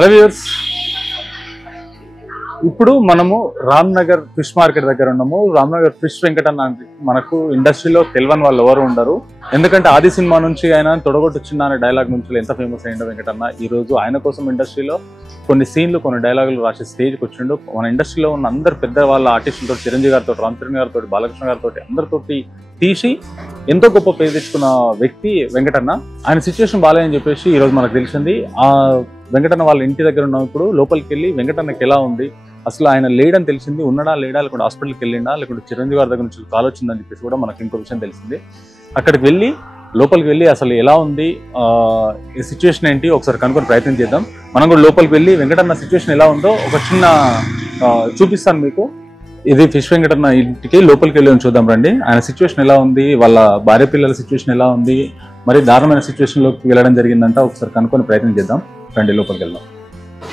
Hello viewers, ఇప్పుడు మనము Ramnagar fish market దగ్గర ఉన్నాము. రామ్నగర్ ఫిష్ వెంకటన్న మనకు ఇండస్ట్రీలో తెలియని వాళ్ళు ఎవరు ఉండరు. ఎందుకంటే ఆది సినిమా నుంచి ఆయన తొడగొట్టు చిన్న అనే డైలాగ్ నుంచి ఎంత ఫేమస్ అయ్యిండో వెంకటన్న. ఈ రోజు ఆయన కోసం ఇండస్ట్రీలో కొన్ని సీన్లు కొన్ని డైలాగులు రాసే స్టేజ్కి వచ్చిండు. మన ఇండస్ట్రీలో ఉన్న అందరు పెద్ద వాళ్ళ ఆర్టిస్టులతో, చిరంజీవి గారితో, రామ్ చరణ్ గారితో, బాలకృష్ణ గారితో అందరితోటి తీసి ఎంతో గొప్ప పేరు తెచ్చుకున్న వ్యక్తి వెంకటన్న. ఆయన సిచ్యువేషన్ బాగాలేదని చెప్పేసి ఈరోజు మనకు తెలిసింది. ఆ వెంకటన్న వాళ్ళ ఇంటి దగ్గర ఉన్నప్పుడు లోపలికి వెళ్ళి వెంకటన్నకి ఎలా ఉంది, అసలు ఆయన లేడని తెలిసింది, ఉన్నాడా లేడా, లేకుంటే హాస్పిటల్కి వెళ్ళిండా, లేకుంటే చిరంజీవి గారి దగ్గర నుంచి కాల్ వచ్చిందని చెప్పేసి కూడా మనకు ఇంకో విషయం తెలిసింది. అక్కడికి వెళ్ళి లోపలికి వెళ్ళి అసలు ఎలా ఉంది, ఈ సిచ్యువేషన్ ఏంటి ఒకసారి కనుక్కొని ప్రయత్నం చేద్దాం. మనం కూడా లోపలికి వెళ్ళి వెంకటన్న సిచ్యువేషన్ ఎలా ఉందో ఒక చిన్న చూపిస్తాను మీకు. ఇది ఫిష్ వెంకటన్న ఇంటికి లోపలికి వెళ్ళి చూద్దాం రండి. ఆయన సిచ్యువేషన్ ఎలా ఉంది, వాళ్ళ భార్య పిల్లల సిచ్యువేషన్ ఎలా ఉంది, మరి దారుణమైన సిచ్యువేషన్లోకి వెళ్ళడం జరిగిందంట. ఒకసారి కనుక్కొని ప్రయత్నం చేద్దాం రండి, లోపలికి వెళ్దాం.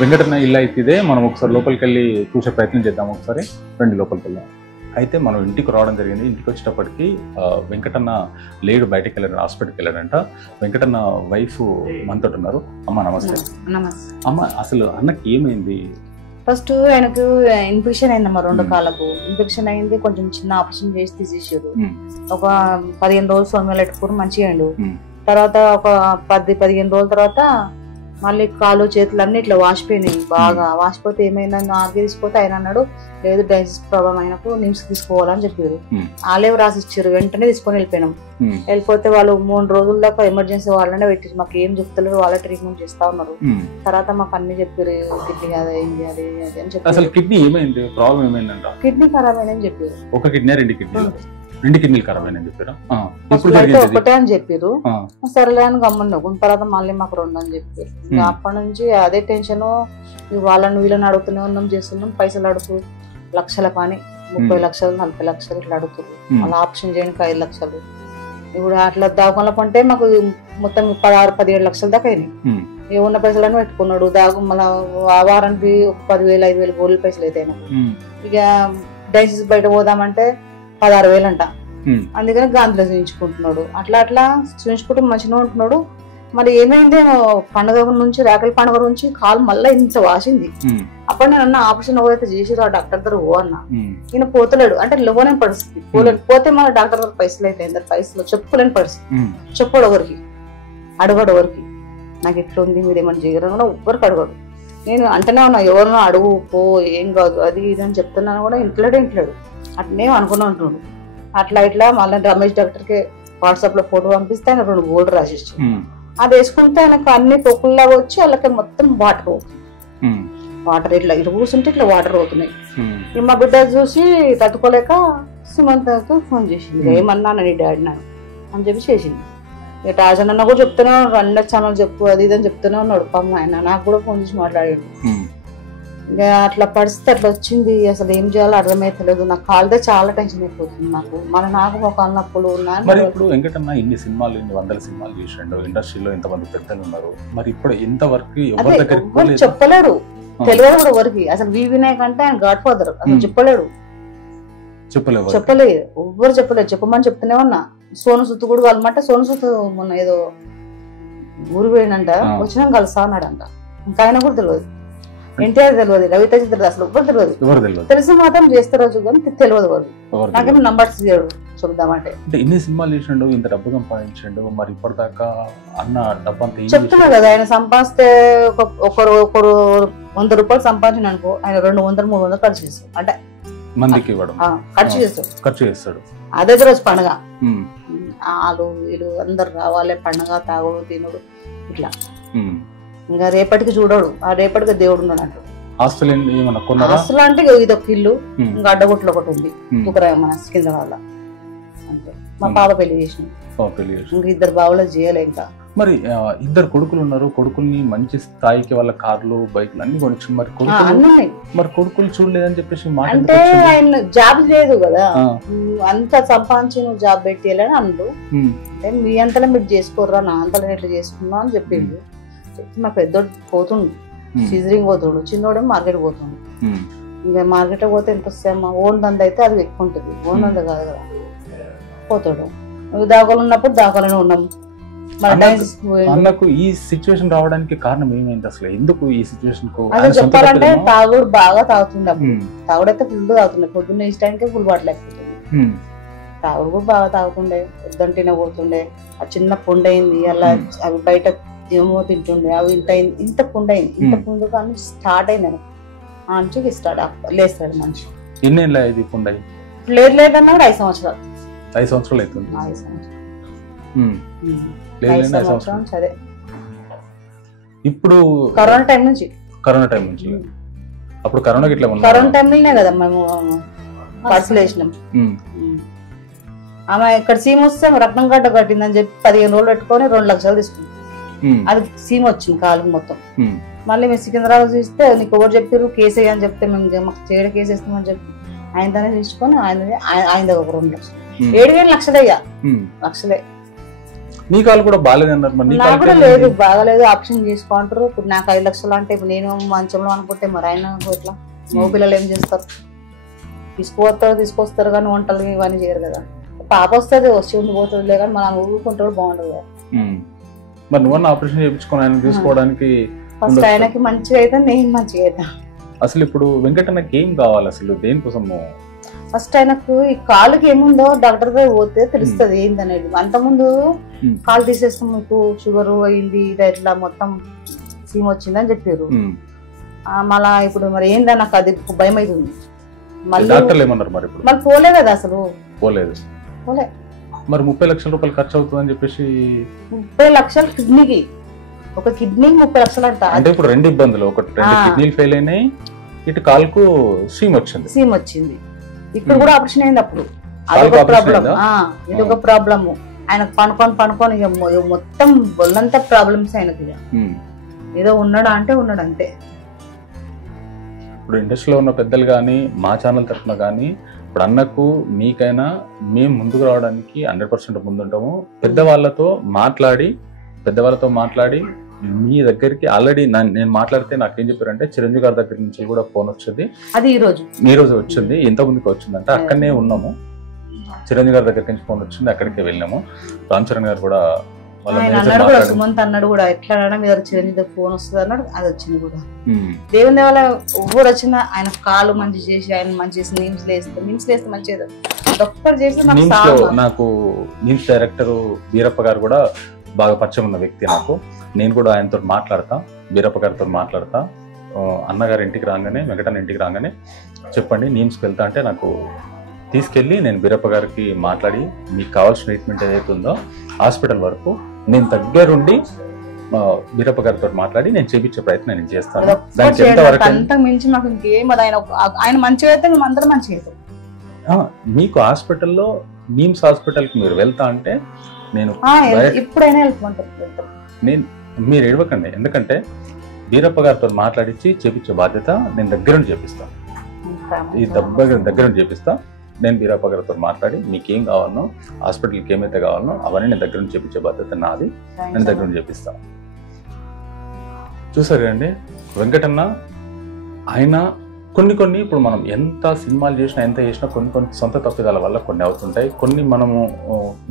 వెంకటన్న ఇల్లు అయితే ఇదే, మనం ఒకసారి లోపలికి వెళ్ళి చూసే ప్రయత్నం చేద్దాం. ఒకసారి రండి, లోపలికి వెళ్దాం. అయితే మనం ఇంటికి రావడం జరిగింది. ఇంటికి వచ్చేటప్పటికి వెంకటన్న లేడు, బయటకు వెళ్ళాడు, హాస్పిటల్కి వెళ్ళాడంట. వెంకటన్న వైఫ్ మనతో ఉన్నారు. అమ్మ నమస్తే. అమ్మ, అసలు అన్నకి ఏమైంది? ఫస్ట్ ఆయనకు ఇన్ఫెక్షన్ అయిందమ్మా, 2 కాళ్ళకు ఇన్ఫెక్షన్ అయింది. కొంచెం చిన్న ఆపరేషన్ చేసి తీసేసారు. ఒక 15 రోజులు సోమవారం పెట్టుకుని మంచిగా అయిండు. తర్వాత ఒక 10-15 రోజుల తర్వాత మళ్ళీ కాళ్ళు చేతులు అన్ని ఇట్లా వాసిపోయినాయి. బాగా వాసిపోతే ఏమైందని ఆర్కి తీసిపోతే ఆయన అన్నాడు, లేదు డైజెస్ట్ ప్రాబ్లం అయినప్పుడు నిమ్స్ తీసుకోవాలని చెప్పారు. వాళ్ళే రాసి ఇచ్చారు. వెంటనే తీసుకొని వెళ్ళిపోయినాం. వెళ్ళిపోతే వాళ్ళు 3 రోజుల దాకా ఎమర్జెన్సీ వాళ్ళనే పెట్టారు. మాకు ఏం చెప్తలేరు, వాళ్ళే ట్రీట్మెంట్ చేస్తా ఉన్నారు. తర్వాత మాకు అన్ని చెప్పారు, కిడ్నీ కాదు ఏం చేయాలి అది అని చెప్పారు. అసలు కిడ్నీ ఏమైంది, ప్రాబ్లం ఏమైందంట? కిడ్నీ ఖరాబ్ అయిందని చెప్పారు. ఒక కిడ్నీ 2 కిడ్నీలు ఖరాబ్ అయినని చెప్పారు. ఒకటే అని చెప్పారు. సరేలే అని గమ్మున తర్వాత మళ్ళీ మాకు 2 అని చెప్పారు. అప్పటి నుంచి అదే టెన్షన్. వాళ్ళని వీళ్ళని అడుగుతూనే ఉన్నాం, చేస్తున్నాం. పైసలు అడుగు లక్షల పని, 30 లక్షలు 40 లక్షలు ఇట్లా అడుగుతారు. మళ్ళీ ఆప్షన్ చేయడానికి 5 లక్షలు. ఇప్పుడు అట్లా దాగుల పంటే మాకు మొత్తం 16-17 లక్షల దాకా అయినాయి. ఏమున్న పైసలను పెట్టుకున్నాడు. మళ్ళీ వారానికి 10,000-5,000 గోల్డ్ పైసలు అయితే. ఇక డైసిస్ బయట పోదామంటే 16,000 అంట. అందుకని గాంధీలో చూయించుకుంటున్నాడు. అట్లా చూయించుకుంటూ మంచిగా ఉంటున్నాడు. మరి ఏమైంది, పండుగ నుంచి రేకల పండుగ నుంచి కాలు మళ్ళీ ఇంత వాసింది. అప్పుడు నేను అన్న ఆపరేషన్ ఎవరైతే చేసిరో ఆ డాక్టర్ దగ్గర ఓ అన్న. ఈయన పోతలేడు, అంటే లోనే పరిస్థితి. పోతే మన డాక్టర్ దగ్గర పైసలు అయితే పైసలు చెప్పుకోలేని పరిస్థితి. చెప్పాడు ఎవరికి, అడగడు ఎవరికి. నాకు ఎట్లుంది, మీరు ఏమన్నా చేయగలరు కూడా ఎవరికి అడగడు. నేను అంటేనే ఉన్నా, ఎవరినో అడుగు పో, ఏం కాదు అది ఇది అని చెప్తున్నాను కూడా ఇంట్లేడు. అట్నే అనుకుని ఉంటున్నాడు. ఇట్లా మళ్ళీ రమేష్ డాక్టర్కి వాట్సాప్ లో ఫోటో పంపిస్తే ఆయన 2 గోల్డ్ రాసిచ్చు. అది వేసుకుంటే ఆయనకు అన్ని పొక్కుల్లాగా వచ్చి వాళ్ళకి మొత్తం వాటర్ అవుతుంది. వాటర్ ఇట్లా కూర్చుంటే ఇట్లా వాటర్ అవుతున్నాయి. మా బిడ్డ చూసి తట్టుకోలేక సుమంతకు ఫోన్ చేసింది. ఏమన్నా నీ డాడీ నాన్న అని చెప్పి చేసింది. ఇక టాజన్ అన్న కూడా చెప్తూనే ఉన్నాడు, అన్న ఛానల్ చెప్పు అది ఇదని చెప్తూనే ఉన్నాడు. పాపం ఆయన నాకు కూడా ఫోన్ చేసి మాట్లాడాడు. ఇంకా అట్లా పరిస్థితి అట్లా వచ్చింది. అసలు ఏం చేయాలో అర్థమైతలేదు. నాకు కాళ్ళదే చాలా టెన్షన్ అయిపోతుంది. నాకు మొక్కలు నొప్పులు ఉన్నాయి. మరి ఇప్పుడు వెంకటన్న ఇన్ని 100 సినిమాలు చేసిండు, ఇండస్ట్రీలో ఇంతమంది పెద్దలు ఉన్నారు. మరి ఇప్పుడు ఎంతవరకు చెప్పలేడు, తెలియదు కూడా ఎవరికి. అసలు వి వినాయక్ అంటే ఆయన గాడ్ ఫాదర్. అసలు చెప్పలేదు. ఎవ్వరు చెప్పలేదు. చెప్పమని చెప్తూనే ఉన్నా. సోను సుత్తు కూడా కలమంటే సోను సుత్తు మొన్న ఏదో ఊరు పోయినంట, వచ్చినా కలుస్తా అన్నాడంట. ఇంకా ఆయన కూడా తెలియదు. ఎన్టీఆర్ తెలియదు, రవితేజ తెలియదు, అసలు ఎవ్వరు తెలియదు. తెలిసి మాత్రం చేస్తారు కానీ తెలియదు ఎవరు. నాకేమో నంబర్స్ చెప్దామంటే ఇన్ని సినిమాలు చేసిండు, ఇంత డబ్బు సంపాదించండు. మరి ఇప్పటిదాకా అన్న డబ్బు అంతా చెప్తున్నా కదా, ఆయన సంపాదిస్తే ఒకరు 100 రూపాయలు సంపాదించిన అనుకో, ఆయన 200-300 ఖర్చు చేస్తాడు. అంటే మందికి ఇవ్వడం ఖర్చు చేస్తాడు. అదే రోజు పండుగ, వాళ్ళు వీళ్ళు అందరు రావాలి, పండుగ తాగుడు తినుడు ఇట్లా. ఇంకా రేపటికి చూడడు, ఆ రేపటికి దేవుడు ఉన్నాడు అంటాడు. ఆస్తులు అంటే ఇదొక ఇల్లు, ఇంకా అడ్డగొట్లు ఒకటి ఉంది మన కింద వాళ్ళ. అంటే మా పాప పెళ్లి చేసినాం. ఇంకా 2 బావులు చేయలే. ఇంకా మరి 2 కొడుకులు ఉన్నారు. కొడుకుల్ని మంచి స్థాయికి వాళ్ళ కార్లు బైక్లు అన్ని కొనిచ్చు. మరి కొడుకులు చూడలేదని చెప్పేసి అంటే ఆయన జాబ్ లేదు కదా, అంత సంపాదించి నువ్వు జాబ్ పెట్టేయాలని అన్ను. అంటే మీ అంతలో మీరు చేసుకోర్రా, నా అంతలో ఎట్లా చేసుకున్నా అని చెప్పిండు. మా పెద్దోడు పోతుండు, సీజరింగ్ పోతుండు. చిన్నోడే మార్కెట్ పోతుండు. ఇంకా మార్కెట్ పోతే ఎంత వస్తాయమ్మా, ఓన్ దంద అయితే అది ఎక్కువ ఉంటుంది. ఓన్ దంద కాదు కదా, పోతాడు. దాఖలు ఉన్నప్పుడు దాఖలోనే ఉన్నాము. అన్నకు ఈ సిచ్యువేషన్ రావడానికి కారణం ఏమైంది అసలు? ఎందుకు ఈ సిచ్యువేషన్ కు? అదే చెప్పాలంటే తాగుడు బాగా తాగుతుండే, తాగుడైతే ఫుల్ తాగుతుండే, పొద్దున్న ఈ టైంకే ఫుల్ బాటిల్ అయిపోతుంది. తాగుడు కూడా బాగా తాగుతుండే, పొద్దుంటేనే పోతుండే. ఆ చిన్న పుండ అయింది అలా, అవి బయట ఏమో తింటుండే, అవి ఇంత పుండ అయింది. ఇంత పుండు కానీ స్టార్ట్ అయింది నుంచి స్టార్ట్ లేస్తాడు మనిషి. ఎన్నేళ్ళ ఇది పుండ? లేదన్నా కూడా 5 సంవత్సరాలు. 5 సంవత్సరాలు అవుతుంది. 5 సంవత్సరాలు. అదే ఇప్పుడు కరోనా టైం నుంచి. అప్పుడు కరోనా గిట్లా కరోనా టైంలోనే కదా మేము పార్సల్ వేసినాం. ఆమె ఇక్కడ సీమ్ వస్తే రత్నం గడ్డ కట్టిందని చెప్పి 15 రోజులు పెట్టుకొని 2 లక్షలు తీసుకున్నాం. అది సీమ్ వచ్చింది కాలు మొత్తం. మళ్ళీ మేము సికింద్రాబాద్ చూస్తే నీకు ఎవరు చెప్పారు కేసు అని చెప్తే మేము మాకు చేయడం కేసు వేస్తామని చెప్పి ఆయన దాన్ని తీసుకొని ఆయన దగ్గర 2 లక్షలు 7,000 లక్షలయ్యా లక్షలే. నీ కాలు కూడా బాగాలేదన్నారు. నాకు కూడా లేదు, బాగాలేదు, ఆప్షన్ చేసుకుంటారు. ఇప్పుడు నాకు 5 లక్షలు అంటే ఇప్పుడు నేను మంచంలో అనుకుంటే మరి ఆయన ఎట్లా? మగ పిల్లలు ఏం చేస్తారు? తీసుకొస్తారు కానీ వంటలు ఇవన్నీ చేయరు కదా. పాప వస్తుంది వచ్చి పోతుంది కానీ మనం ఊరుకుంటాడు బాగుండదు కదా. మరి నువ్వు ఆపరేషన్ చేయించుకొని ఆయన తీసుకోవడానికి ఫస్ట్ ఆయనకి మంచిగా అయితే నేను మంచిగా అవుతా. అసలు ఇప్పుడు వెంకటన్నకి ఏం కావాలి అసలు? దేనికోసము? ఫస్ట్ ఆయనకు ఈ కాలుకి ఏముందో డాక్టర్ దగ్గర పోతే తెలుస్తుంది ఏందనేది. అంతకుముందు కాలు తీసేస్తాం, మీకు షుగర్ అయింది ఇట్లా మొత్తం సీమ్ వచ్చింది అని చెప్పారు. మళ్ళా ఇప్పుడు మరి ఏందా నాకు అది భయం అవుతుంది. మళ్ళీ పోలే కదా అసలు, పోలే. మరి 30 లక్షల రూపాయలు ఖర్చు అవుతుంది అని చెప్పేసి 30 లక్షలు కిడ్నీకి, ఒక కిడ్నీ 30 లక్షలు అంట. అంటే ఇప్పుడు 2 ఇబ్బందులు, ఒకటి 2 కిడ్నీలు ఫెయిల్ అయినాయి, ఇటు కాలుకు సీమ్ వచ్చింది. ఇక్కడ కూడా ఆపరేషన్ అయింది. అప్పుడు అదొక ప్రాబ్లం, ఇదొక ప్రాబ్లము. ఆయన పనుకొని మొత్తం ఒళ్ళంతా ప్రాబ్లమ్స్ ఆయనకి. ఏదో ఉన్నాడు అంటే ఉన్నాడు అంతే. ఇప్పుడు ఇండస్ట్రీలో ఉన్న పెద్దలు కానీ మా ఛానల్ తరఫున కానీ ఇప్పుడు అన్నకు మీకైనా మేము ముందుకు రావడానికి 100% ముందుంటాము. పెద్దవాళ్ళతో మాట్లాడి మీ దగ్గరికి ఆల్రెడీ నేను మాట్లాడితే నాకేం చెప్పారంటే చిరంజీవి గారి దగ్గర నుంచి కూడా ఫోన్ వచ్చింది. అది ఈ రోజు వచ్చింది, ఎంత ముందుకు వచ్చిందంటే అక్కడనే ఉన్నాము. చిరంజీవి గారి దగ్గర నుంచి ఫోన్ వచ్చింది, అక్కడికి వెళ్ళాము. రామ్ చరణ్ గారు కూడా సుమంత్ అన్నాడు కూడా, ఎట్లా మీద చిరంజీవి ఫోన్ వస్తుంది అన్నాడు, అది వచ్చింది కూడా. దేవుని వాళ్ళ ఊరు వచ్చిందా ఆయన కాలు మంచి చేసి ఆయన మంచి చేసి నిమ్స్ లేస్తే మంచిగా డాక్టర్ చేసి నాకు నిమ్స్ డైరెక్టర్ వీరప్ప గారు కూడా బాగా పరిచయం ఉన్న వ్యక్తి. నాకు నేను కూడా ఆయనతో మాట్లాడతా, వీరప్ప గారితో మాట్లాడతా. అన్నగారి ఇంటికి రాగానే, వెంకటన్న ఇంటికి రాగానే చెప్పండి నిమ్స్కి వెళ్తా అంటే నాకు తీసుకెళ్ళి నేను వీరప్ప గారికి మాట్లాడి మీకు కావాల్సిన ట్రీట్మెంట్ ఏదైతే ఉందో హాస్పిటల్ వరకు నేను దగ్గరుండి వీరప్ప గారితో మాట్లాడి నేను చేపించే ప్రయత్నం నేను చేస్తాను. మీకు హాస్పిటల్లో నిమ్స్ హాస్పిటల్కి మీరు వెళ్తా అంటే నేను మీరు ఏడవకండి, ఎందుకంటే వీరప్ప గారితో మాట్లాడించి చేపించే బాధ్యత నేను దగ్గరుండి చేపిస్తాను. ఈ దగ్గరుండి చేపిస్తా. నేను వీరప్ప గారితో మాట్లాడి మీకేం కావాలనో, హాస్పిటల్కి ఏమైతే కావాలనో అవన్నీ నేను దగ్గర నుంచి చేపించే బాధ్యత నాది. నేను దగ్గర నుంచి చేపిస్తాను. చూసారు కదండి వెంకటన్న, ఆయన కొన్ని ఇప్పుడు మనం ఎంత సినిమాలు చేసినా ఎంత చేసినా కొన్ని సొంత తప్పిదాల వల్ల కొన్ని అవుతుంటాయి, కొన్ని మనము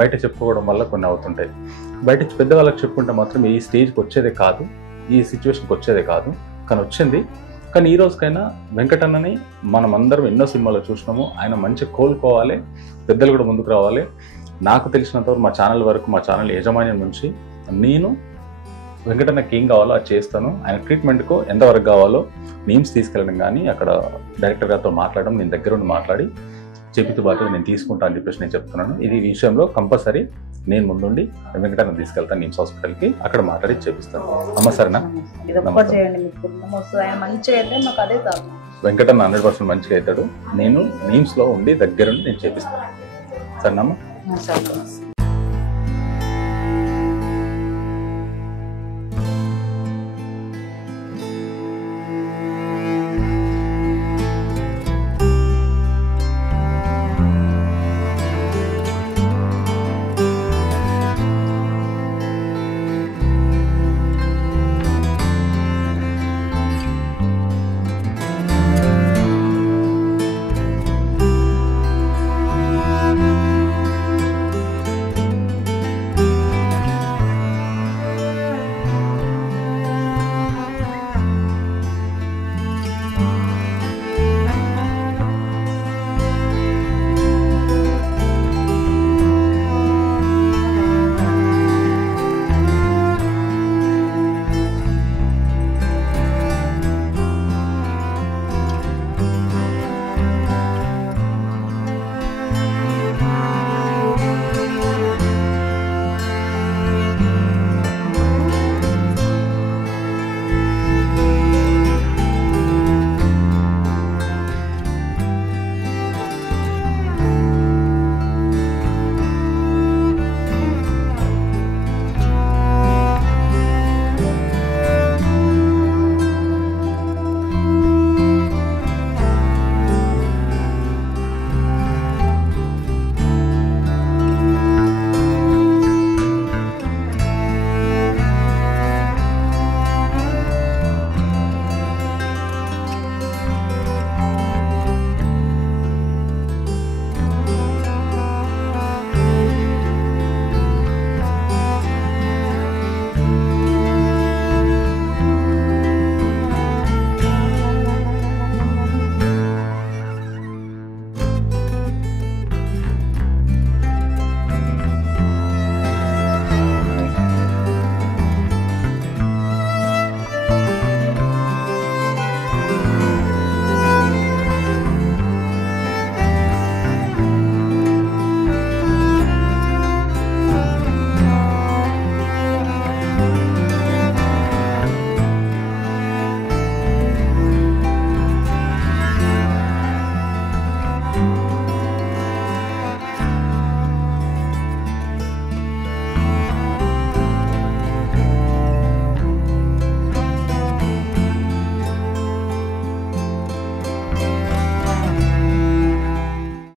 బయట చెప్పుకోవడం వల్ల కొన్ని అవుతుంటాయి. బయట పెద్దవాళ్ళకి చెప్పుకుంటే మాత్రం ఈ స్టేజ్కి వచ్చేదే కాదు, ఈ సిచ్యువేషన్కి వచ్చేదే కాదు, కానీ వచ్చింది. కానీ ఈ రోజుకైనా వెంకటన్నని మనం అందరం ఎన్నో సినిమాలో చూసినాము. ఆయన మంచి కోలుకోవాలి, పెద్దలు కూడా ముందుకు రావాలి. నాకు తెలిసినంతవరకు మా ఛానల్ వరకు, మా ఛానల్ యాజమాన్యం నుంచి నేను వెంకటన్నకి ఏం కావాలో అది చేస్తాను. ఆయన ట్రీట్మెంట్కు ఎంతవరకు కావాలో నేమ్స్ తీసుకెళ్ళడం కానీ అక్కడ డైరెక్టర్ గారితో మాట్లాడడం, నేను దగ్గర ఉండి మాట్లాడి చేపితు బాధ్యత నేను తీసుకుంటా అని చెప్పేసి నేను చెప్తున్నాను. ఇది విషయంలో కంపల్సరీ నేను ముందుండి వెంకటన్న తీసుకెళ్తాను నిమ్స్ హాస్పిటల్కి, అక్కడ మాట్లాడి చేపిస్తాను. అమ్మ సరేనా? వెంకటన్న 100% మంచిగా అవుతాడు. నేను నిమ్స్లో ఉండి దగ్గరుండి నేను చేపిస్తాను. సరేనమ్మా?